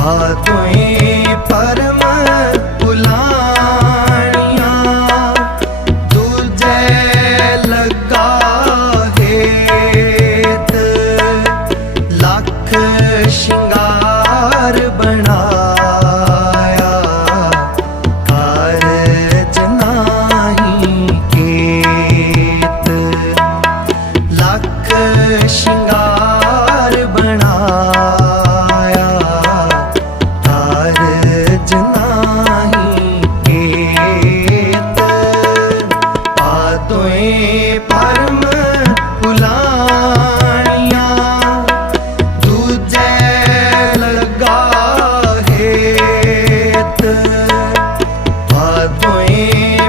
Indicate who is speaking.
Speaker 1: ਬਾਤੋਂ ਪਰਮ ਪੁਲਾਣੀਆਂ। ਦੂਜੇ ਲੱਖ ਸ਼ਿੰਗਾਰ ਬਣਾਇਆ। ਕਾਰਜ ਨਾਹੀ ਲੱਖ ਸ਼ਿੰਗਾਰ போயே